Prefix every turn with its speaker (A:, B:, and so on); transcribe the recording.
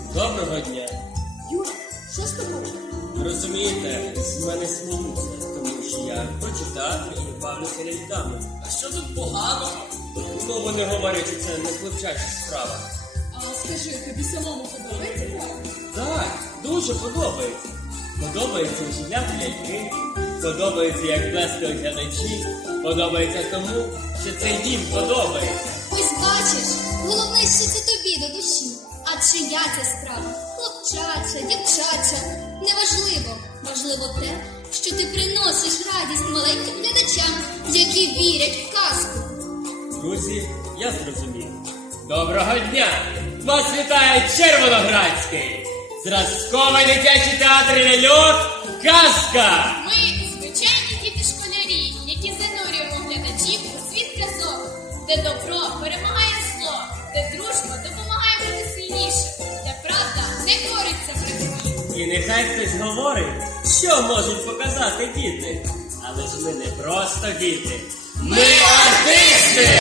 A: Доброго дня.
B: Юра, що з тобою?
A: Розумієте, з мене сміються, тому що я хочу театр і бавлюся ляльками. А що тут поганого? Ну, вони говорять, що це не хлопчача справа.
B: А скажи, тобі самому подобається правда?
A: Так, дуже подобається. Подобається оживляти ляльки, подобається, як плескають глядачі, подобається тому, що цей дім подобається.
C: Ось бачиш, головне, що це тобі до душі. А чия ця справа? Хлопчача, дівчача. Неважливо. Важливо те, що ти приносиш радість маленьким глядачам, які вірять в казку.
A: Друзі, я зрозумів. Доброго дня! Вас вітає Червоноградський! Зразковий дитячий театр ляльок «Казка».
D: Ми звичайні діти-школярі, які занурюємо глядачів у світ казок, де добро перемагає зло, де дружба допомагає бути сильніше, де правда не кориться в брехні.
A: І нехай хтось говорить, що можуть показати діти. Але ж ми не просто діти. Ми артисти!